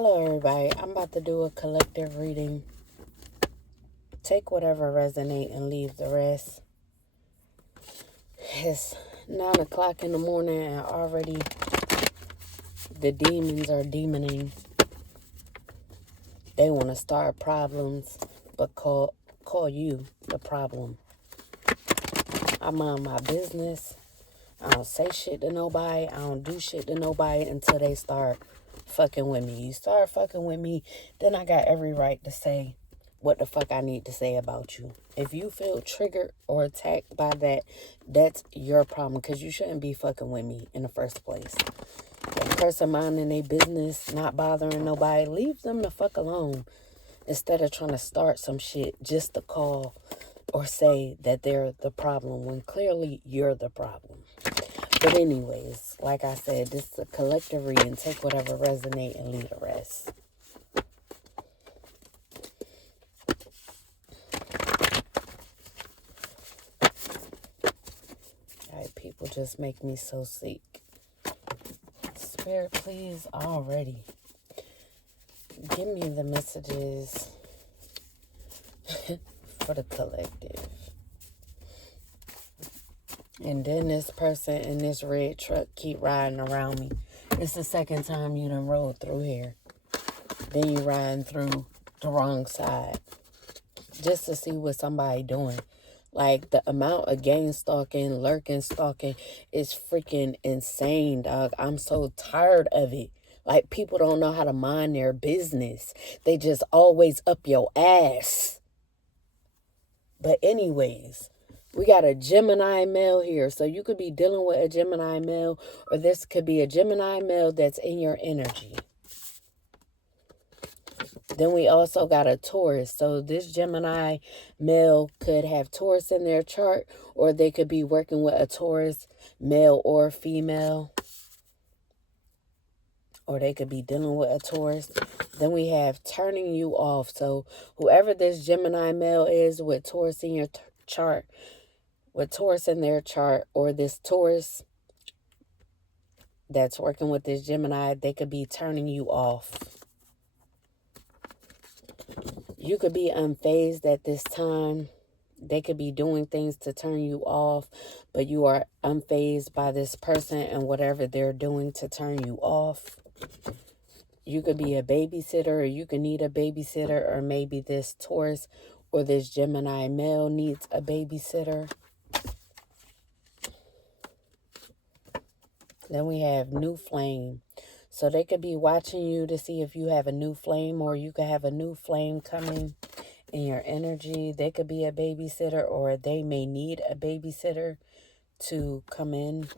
Hello everybody, I'm about to do a collective reading. Take whatever resonate and leave the rest. It's 9 o'clock in the morning and already the demons are demoning. They want to start problems, but call you the problem. I mind my business. I don't say shit to nobody. I don't do shit to nobody until they start fucking with me. You start fucking with me, then I got every right to say what the fuck I need to say about you. If you feel triggered or attacked by that, that's your problem, because you shouldn't be fucking with me in the first place. The person minding their business, not bothering nobody, leave them the fuck alone. Instead of trying to start some shit just to call or say that they're the problem when clearly you're the problem. But anyways, like I said, this is a collective reading. Take whatever resonate and leave the rest. Alright, people just make me so sick. Spirit, please, already. Give me the messages for the collective. And then this person in this red truck keep riding around me. It's the second time you done rode through here. Then you riding through the wrong side. Just to see what somebody doing. Like, the amount of gang stalking, lurking stalking is freaking insane, dog. I'm so tired of it. Like, people don't know how to mind their business. They just always up your ass. But anyways, we got a Gemini male here. So you could be dealing with a Gemini male, or this could be a Gemini male that's in your energy. Then we also got a Taurus. So this Gemini male could have Taurus in their chart, or they could be working with a Taurus male or female. Or they could be dealing with a Taurus. Then we have turning you off. So whoever this Gemini male is with Taurus in your chart, with Taurus in their chart, or this Taurus that's working with this Gemini, they could be turning you off. You could be unfazed at this time. They could be doing things to turn you off, but you are unfazed by this person and whatever they're doing to turn you off. You could be a babysitter, or you could need a babysitter, or maybe this Taurus or this Gemini male needs a babysitter. Then we have new flame. So they could be watching you to see if you have a new flame, or you could have a new flame coming in your energy. They could be a babysitter, or they may need a babysitter to come in.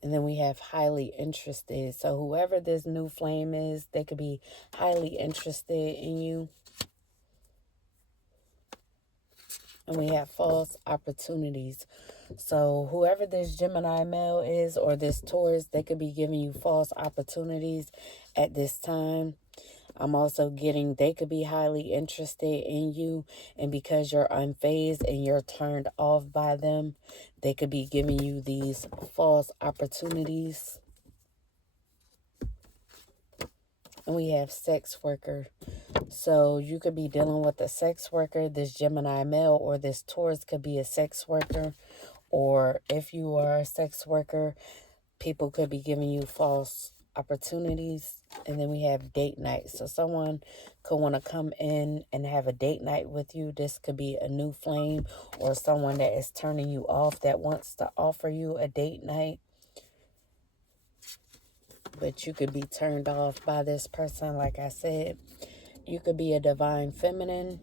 And then we have highly interested. So whoever this new flame is, they could be highly interested in you. And we have false opportunities. So whoever this Gemini male is, or this Taurus, they could be giving you false opportunities at this time. I'm also getting they could be highly interested in you, and because you're unfazed and you're turned off by them, they could be giving you these false opportunities. And we have sex worker. So you could be dealing with a sex worker. This Gemini male or this Taurus could be a sex worker. Or if you are a sex worker, people could be giving you false opportunities. And then we have date night. So someone could want to come in and have a date night with you. This could be a new flame, or someone that is turning you off that wants to offer you a date night. But you could be turned off by this person, like I said. You could be a divine feminine.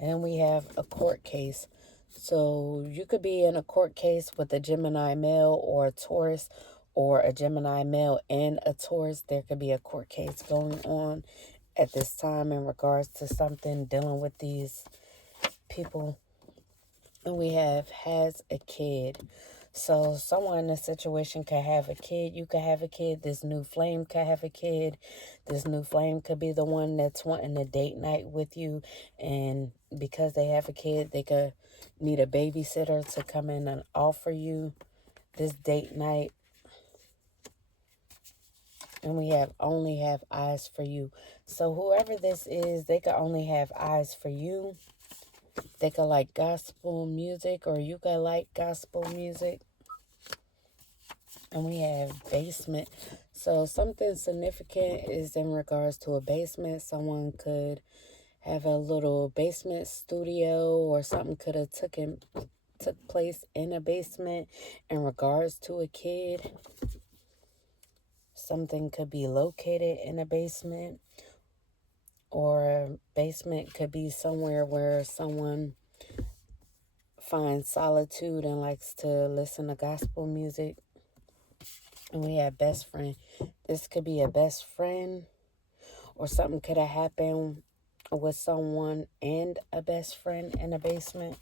And we have a court case. So you could be in a court case with a Gemini male or a Taurus, or a Gemini male and a Taurus. There could be a court case going on at this time in regards to something dealing with these people. And we have has a kid. So someone in this situation could have a kid. You could have a kid. This new flame could have a kid. This new flame could be the one that's wanting a date night with you. And because they have a kid, they could need a babysitter to come in and offer you this date night. And we have only have eyes for you. So whoever this is, they could only have eyes for you. They could like gospel music, or you could like gospel music. And we have basement. So something significant is in regards to a basement. Someone could have a little basement studio, or something could have took place in a basement in regards to a kid. Something could be located in a basement, or a basement could be somewhere where someone finds solitude and likes to listen to gospel music. And we have best friend. This could be a best friend, or something could have happened with someone and a best friend in a basement.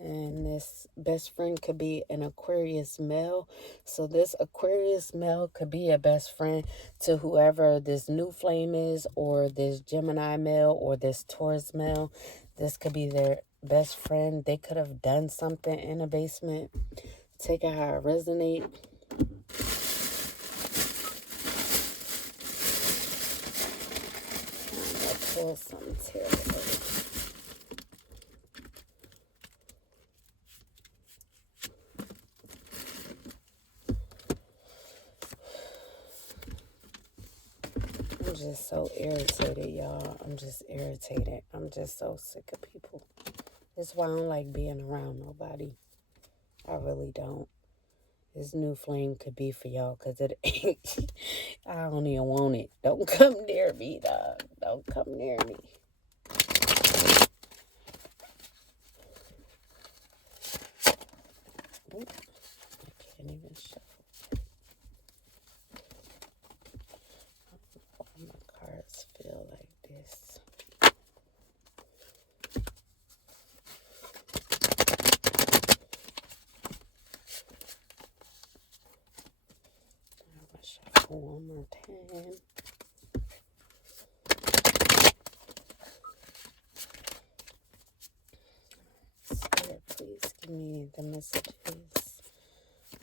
And this best friend could be an Aquarius male. So this Aquarius male could be a best friend to whoever this new flame is, or this Gemini male, or this Taurus male. This could be their best friend. They could have done something in a basement. Take it how it resonates. Pull some tarot. I'm just so irritated, y'all. I'm just irritated. I'm just so sick of people. That's why I don't like being around nobody. I really don't. This new flame could be for y'all, because it ain't. I don't even want it. Don't come near me, dog. Don't come near me. Oop, I can't even shuffle. Why my cards feel like this. I'm gonna shuffle one more time. Spirit, please give me the messages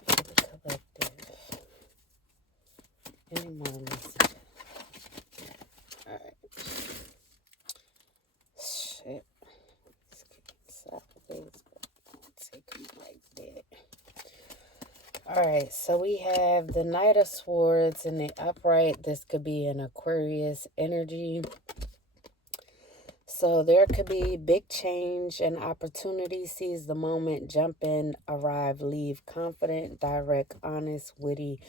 for the collective. Any more messages? Alright. Shit. Let's keep them sideways, but don't take them like that. Alright, so we have the Knight of Swords in the upright. This could be an Aquarius energy. So there could be big change and opportunity. Seize the moment, jump in, arrive, leave, confident, direct, honest, witty,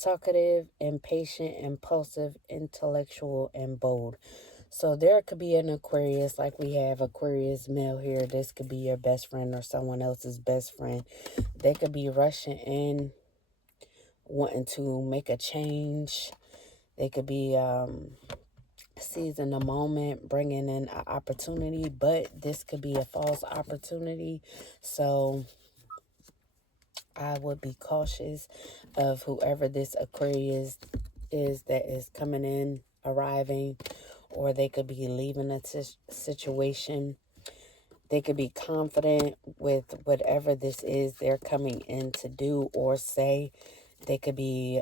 talkative, impatient, impulsive, intellectual, and bold. So there could be an Aquarius, like we have Aquarius male here. This could be your best friend or someone else's best friend. They could be rushing in, wanting to make a change. They could be seizing the moment, bringing in an opportunity, but this could be a false opportunity. So I would be cautious of whoever this Aquarius is that is coming in, arriving, or they could be leaving a situation. They could be confident with whatever this is they're coming in to do or say. They could be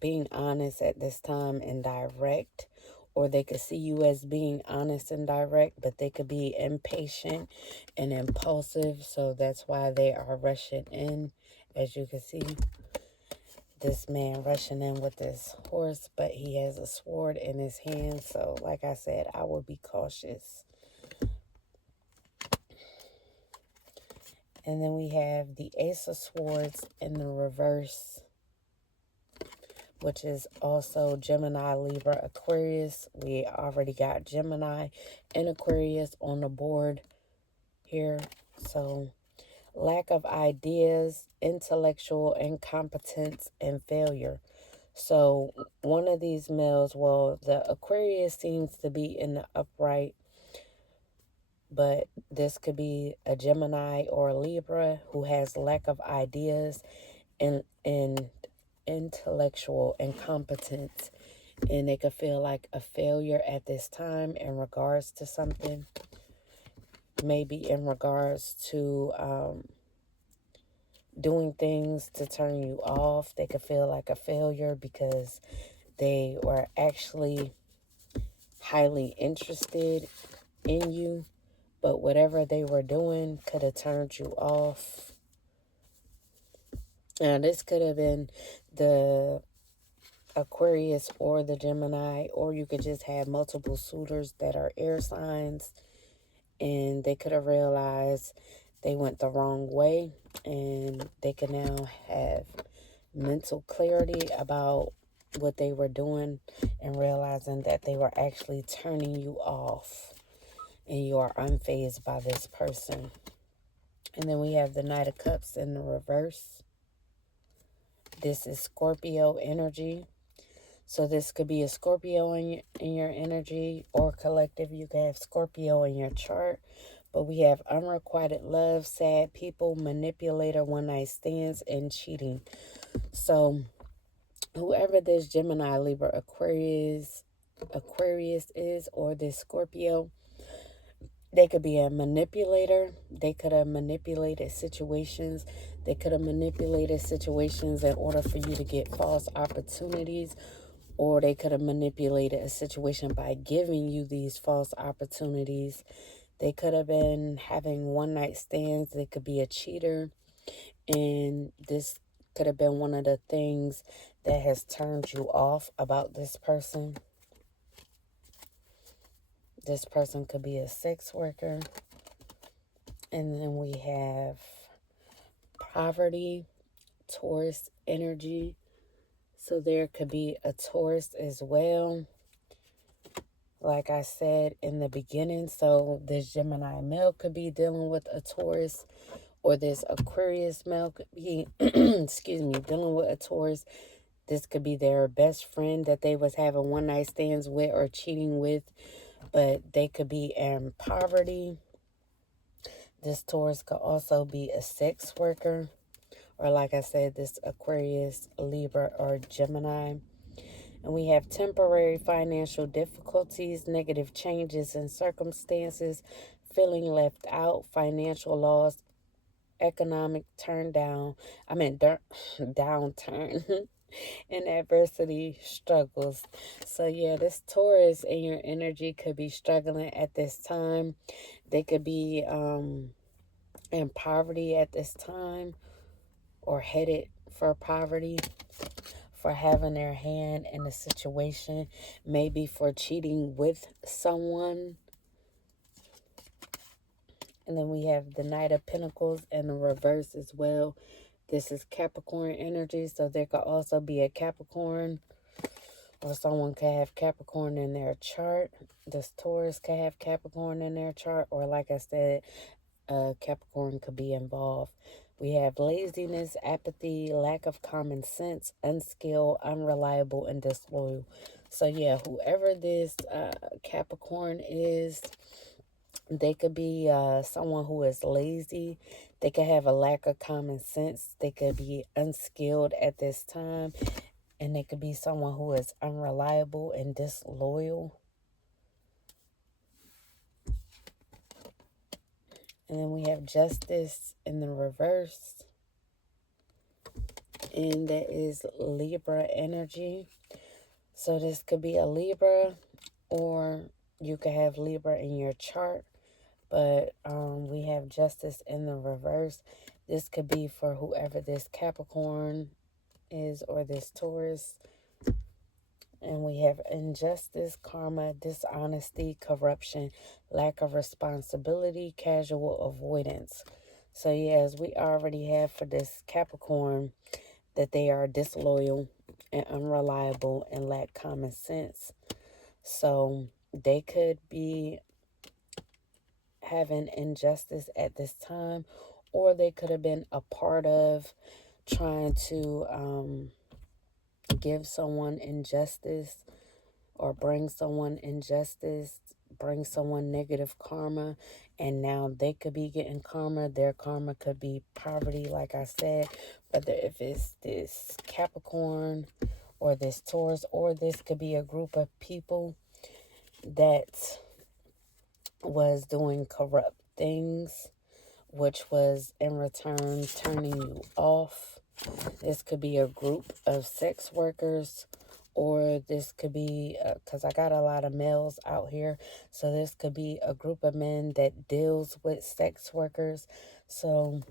being honest at this time and direct, or they could see you as being honest and direct, but they could be impatient and impulsive. So that's why they are rushing in. As you can see, this man rushing in with this horse, but he has a sword in his hand. So like I said, I would be cautious. And then we have the Ace of Swords in the reverse, which is also Gemini, Libra, Aquarius. We already got Gemini and Aquarius on the board here. So lack of ideas, intellectual incompetence, and failure. So one of these males, well, the Aquarius seems to be in the upright, but this could be a Gemini or a Libra who has lack of ideas and intellectual incompetence, and they could feel like a failure at this time in regards to something, maybe in regards to doing things to turn you off. They could feel like a failure because they were actually highly interested in you, but whatever they were doing could have turned you off. Now, this could have been the Aquarius or the Gemini, or you could just have multiple suitors that are air signs, and they could have realized they went the wrong way, and they can now have mental clarity about what they were doing and realizing that they were actually turning you off and you are unfazed by this person. And then we have the Knight of Cups in the reverse. This is Scorpio energy. So this could be a Scorpio in your energy, or collective. You could have Scorpio in your chart. But we have unrequited love, sad people, manipulator, one-night stands, and cheating. So whoever this Gemini, Libra, Aquarius is, or this Scorpio, they could be a manipulator. They could have manipulated situations. They could have manipulated situations in order for you to get false opportunities, or they could have manipulated a situation by giving you these false opportunities. They could have been having one-night stands. They could be a cheater. And this could have been one of the things that has turned you off about this person. This person could be a sex worker. And then we have poverty, Taurus energy. So there could be a Taurus as well. Like I said in the beginning, so this Gemini male could be dealing with a Taurus, or this Aquarius male could be, excuse me, dealing with a Taurus. This could be their best friend that they was having one-night stands with or cheating with, but they could be in poverty. This Taurus could also be a sex worker, or like I said, this Aquarius, Libra, or Gemini. And we have temporary financial difficulties, negative changes in circumstances, feeling left out, financial loss, economic downturn, and adversity struggles. So yeah, this Taurus in your energy could be struggling at this time. They could be in poverty at this time, or headed for poverty, for having their hand in a situation, maybe for cheating with someone. And then we have the Knight of Pentacles in the reverse as well. This is Capricorn energy, so there could also be a Capricorn, or someone could have Capricorn in their chart. This Taurus could have Capricorn in their chart, or like I said, Capricorn could be involved. We have laziness, apathy, lack of common sense, unskilled, unreliable, and disloyal. So yeah, whoever this Capricorn is, they could be someone who is lazy. They could have a lack of common sense. They could be unskilled at this time. And they could be someone who is unreliable and disloyal. And then we have Justice in the reverse. And that is Libra energy. So this could be a Libra, or you could have Libra in your chart. But we have Justice in the reverse. This could be for whoever this Capricorn is, or this Taurus. And we have injustice, karma, dishonesty, corruption, lack of responsibility, casual avoidance. So yes, we already have for this Capricorn that they are disloyal and unreliable and lack common sense. So they could be having injustice at this time, or they could have been a part of trying to give someone injustice, or bring someone injustice, bring someone negative karma, and now they could be getting karma. Their karma could be poverty, like I said. Whether if it's this Capricorn or this Taurus, or this could be a group of people that was doing corrupt things, which was in return turning you off. This could be a group of sex workers, or this could be, because I got a lot of males out here, so this could be a group of men that deals with sex workers. So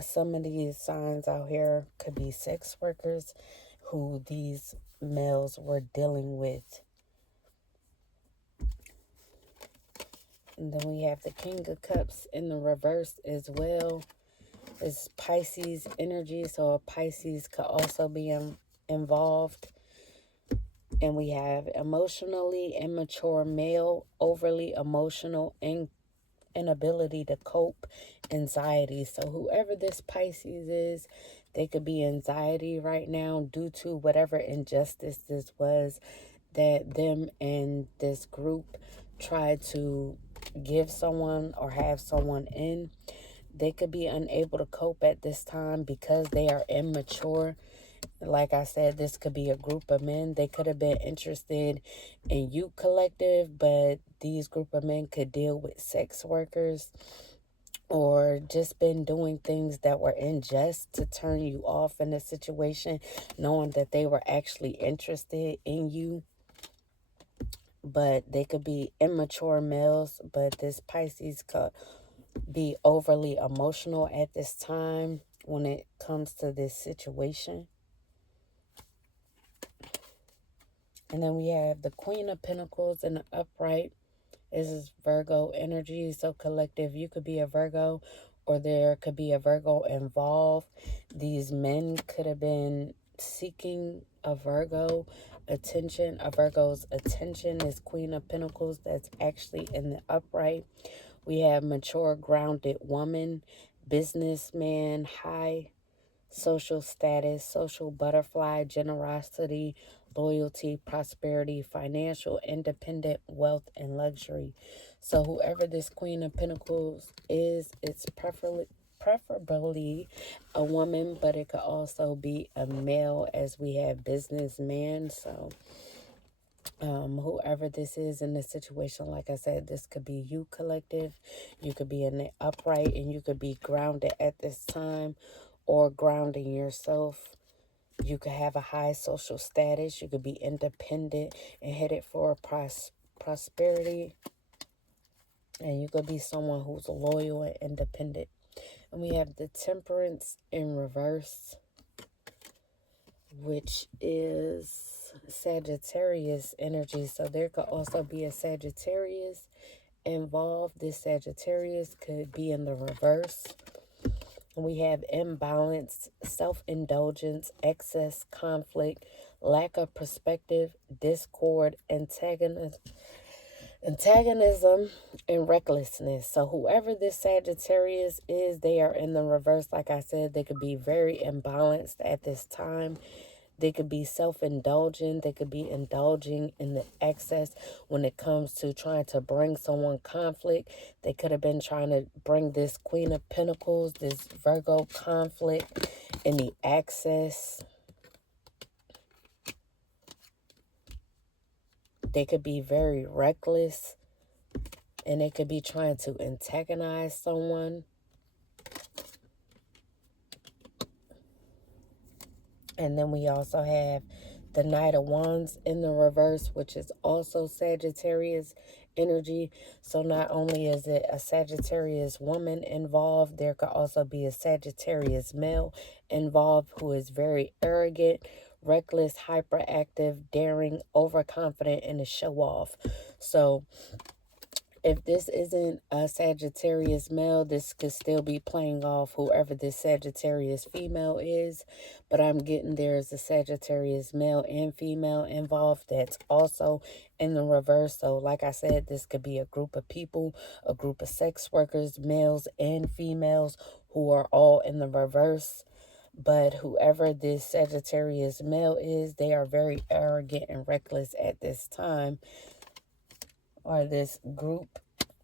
some of these signs out here could be sex workers who these males were dealing with. And then we have the King of Cups in the reverse as well. It's Pisces energy, so a Pisces could also be involved. And we have emotionally immature male, overly emotional, inability to cope, anxiety. So whoever this Pisces is, they could be anxiety right now due to whatever injustice this was that them and this group tried to give someone or have someone in. They could be unable to cope at this time because they are immature. Like I said, this could be a group of men. They could have been interested in youth collective, but these group of men could deal with sex workers or just been doing things that were unjust to turn you off in a situation, knowing that they were actually interested in you. But they could be immature males, but this Pisces could be overly emotional at this time when it comes to this situation. And then we have the Queen of Pentacles in the upright. This is Virgo energy. So collective, you could be a Virgo or there could be a Virgo involved. These men could have been seeking a Virgo attention. A Virgo's attention is Queen of Pentacles. That's actually in the upright. We have mature, grounded woman, businessman, high social status, social butterfly, generosity, loyalty, prosperity, financial independent, wealth, and luxury. So whoever this Queen of Pentacles is, it's preferably a woman, but it could also be a male, as we have businessman. So whoever this is in this situation, like I said, this could be you collective. You could be in the upright and you could be grounded at this time, or grounding yourself. You could have a high social status. You could be independent and headed for prosperity. And you could be someone who's loyal and independent. And we have the Temperance in reverse, which is Sagittarius energy. So there could also be a Sagittarius involved. This Sagittarius could be in the reverse. We have imbalance, self-indulgence, excess, conflict, lack of perspective, discord, antagonism, and recklessness. So whoever this Sagittarius is, they are in the reverse. Like I said, they could be very imbalanced at this time. They could be self-indulgent. They could be indulging in the excess when it comes to trying to bring someone conflict. They could have been trying to bring this Queen of Pentacles, this Virgo conflict in the excess. They could be very reckless, and they could be trying to antagonize someone. And then we also have the Knight of Wands in the reverse, which is also Sagittarius energy. So not only is it a Sagittarius woman involved, there could also be a Sagittarius male involved who is very arrogant, reckless, hyperactive, daring, overconfident, and a show-off. So if this isn't a Sagittarius male, this could still be playing off whoever this Sagittarius female is. But I'm getting there is a Sagittarius male and female involved that's also in the reverse. So like I said, this could be a group of people, a group of sex workers, males and females who are all in the reverse. But whoever this Sagittarius male is, they are very arrogant and reckless at this time. Or this group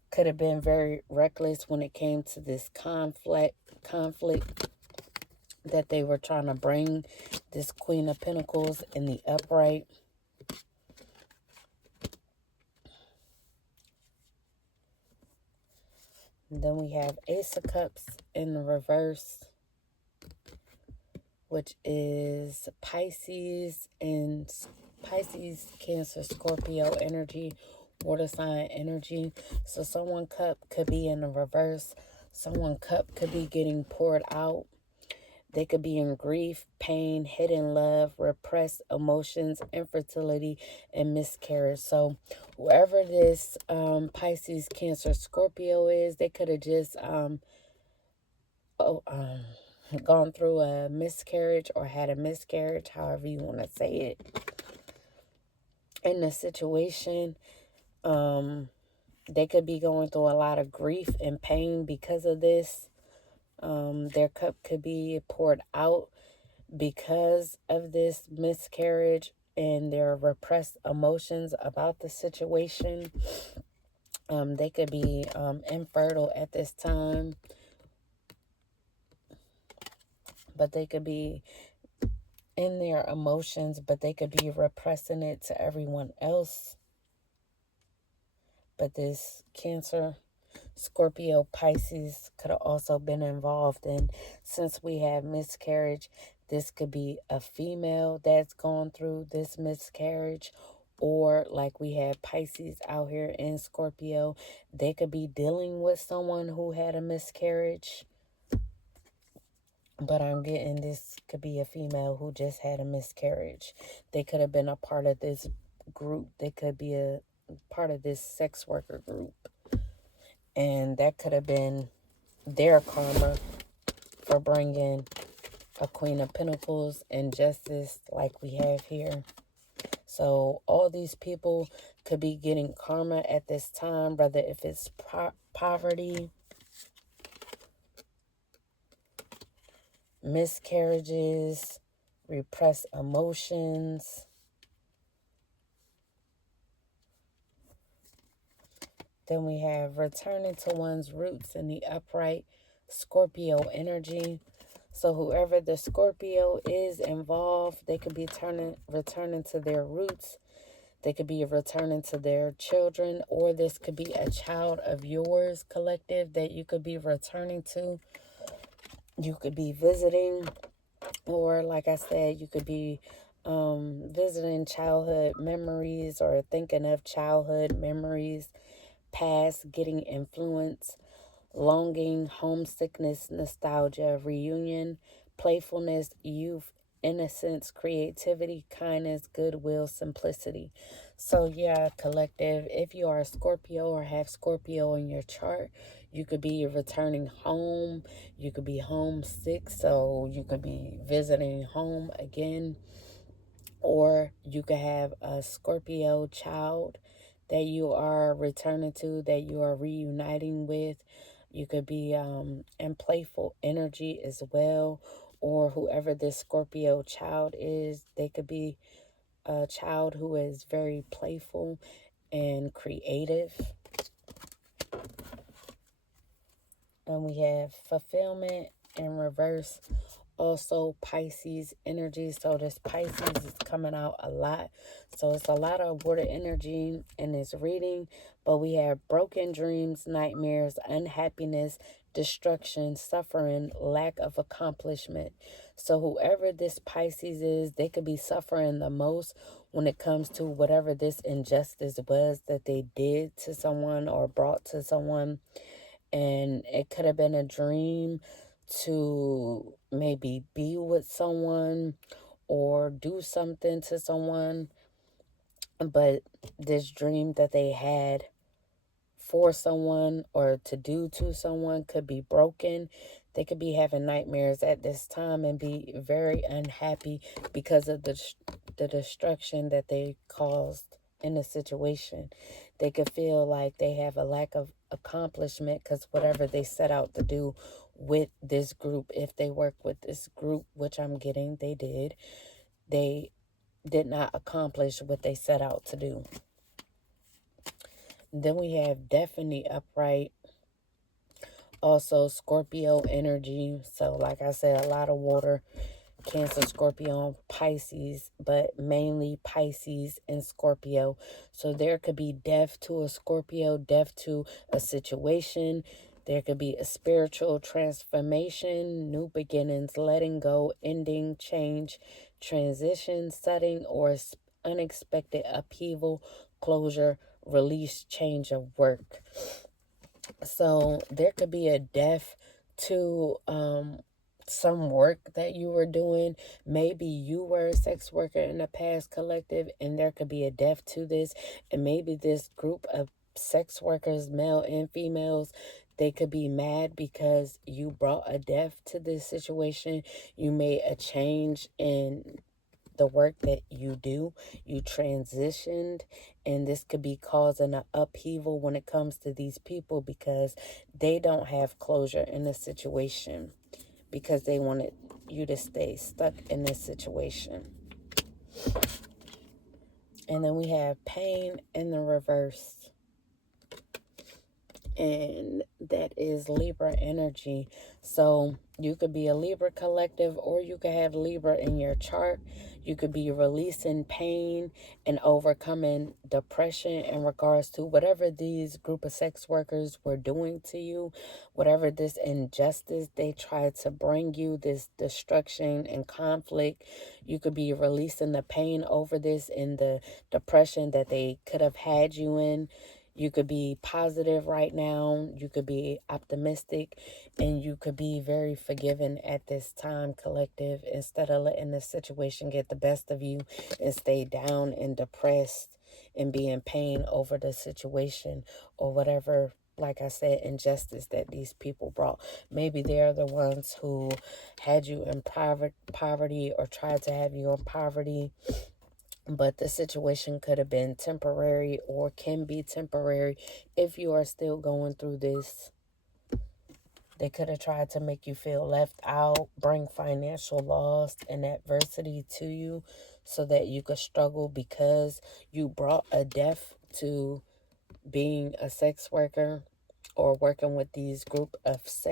could have been very reckless when it came to this conflict that they were trying to bring this Queen of Pentacles in the upright. Then we have Ace of Cups in the reverse, which is Pisces, Cancer, Scorpio energy, water sign energy. So someone cup could be in the reverse. Someone cup could be getting poured out. They could be in grief, pain, hidden love, repressed emotions, infertility, and miscarriage. So whoever this Pisces, Cancer, Scorpio is, they could have just gone through a miscarriage or had a miscarriage, however you want to say it. In the situation, they could be going through a lot of grief and pain because of this. Their cup could be poured out because of this miscarriage and their repressed emotions about the situation. They could be infertile at this time, but they could be in their emotions, but they could be repressing it to everyone else. But this Cancer, Scorpio, Pisces could have also been involved. And since we have miscarriage, this could be a female that's gone through this miscarriage. Or like we have Pisces out here in Scorpio, they could be dealing with someone who had a miscarriage. But I'm getting this could be a female who just had a miscarriage. They could have been a part of this group. They could be a part of this sex worker group. And that could have been their karma for bringing a Queen of Pentacles and Justice like we have here. So all these people could be getting karma at this time, whether if it's poverty, miscarriages, repressed emotions. Then we have returning to one's roots in the upright Scorpio energy. So whoever the Scorpio is involved, they could be returning to their roots. They could be returning to their children, or this could be a child of yours, collective, that you could be returning to. You could be visiting, or like I said, you could be visiting childhood memories or thinking of childhood memories, past, getting influence, longing, homesickness, nostalgia, reunion, playfulness, youth, innocence, creativity, kindness, goodwill, simplicity. So yeah, collective, if you are a Scorpio or have Scorpio in your chart, you could be returning home. You could be homesick, so you could be visiting home again. Or you could have a Scorpio child that you are returning to, that you are reuniting with. You could be in playful energy as well. Or whoever this Scorpio child is, they could be a child who is very playful and creative. And we have fulfillment in reverse. Also Pisces energy. So this Pisces is coming out a lot. So it's a lot of water energy in this reading. But we have broken dreams, nightmares, unhappiness, destruction, suffering, lack of accomplishment. So whoever this Pisces is, they could be suffering the most when it comes to whatever this injustice was that they did to someone or brought to someone. And it could have been a dream to maybe be with someone or do something to someone. But this dream that they had for someone or to do to someone could be broken. They could be having nightmares at this time and be very unhappy because of the destruction that they caused in the situation. They could feel like they have a lack of accomplishment because whatever they set out to do with this group, if they work with this group, which I'm getting they did not accomplish what they set out to do. Then we have Death in the upright. Also Scorpio energy. So like I said, a lot of water. Cancer, Scorpio, Pisces, but mainly Pisces and Scorpio. So there could be death to a Scorpio, death to a situation, There could be a spiritual transformation, new beginnings, letting go, ending, change, transition, sudden or unexpected upheaval, closure, release, change of work. So there could be a death to some work that you were doing. Maybe you were a sex worker in the past, collective, and there could be a death to this. And maybe this group of sex workers, male and females, they could be mad because you brought a death to this situation. You made a change in the work that you do. You transitioned, and this could be causing an upheaval when it comes to these people because they don't have closure in this situation, because they wanted you to stay stuck in this situation. And then we have pain in the reverse, and that is Libra energy. So you could be a Libra collective, or you could have Libra in your chart. You could be releasing pain and overcoming depression in regards to whatever these group of sex workers were doing to you, whatever this injustice they tried to bring you, this destruction and conflict. You could be releasing the pain over this and the depression that they could have had you in. You could be positive right now. You could be optimistic, and you could be very forgiving at this time, collective, instead of letting the situation get the best of you and stay down and depressed and be in pain over the situation or whatever, like I said, injustice that these people brought. Maybe they're the ones who had you in poverty or tried to have you in poverty, but the situation could have been temporary or can be temporary if you are still going through this. They could have tried to make you feel left out, bring financial loss and adversity to you so that you could struggle because you brought a death to being a sex worker or working with these group of sex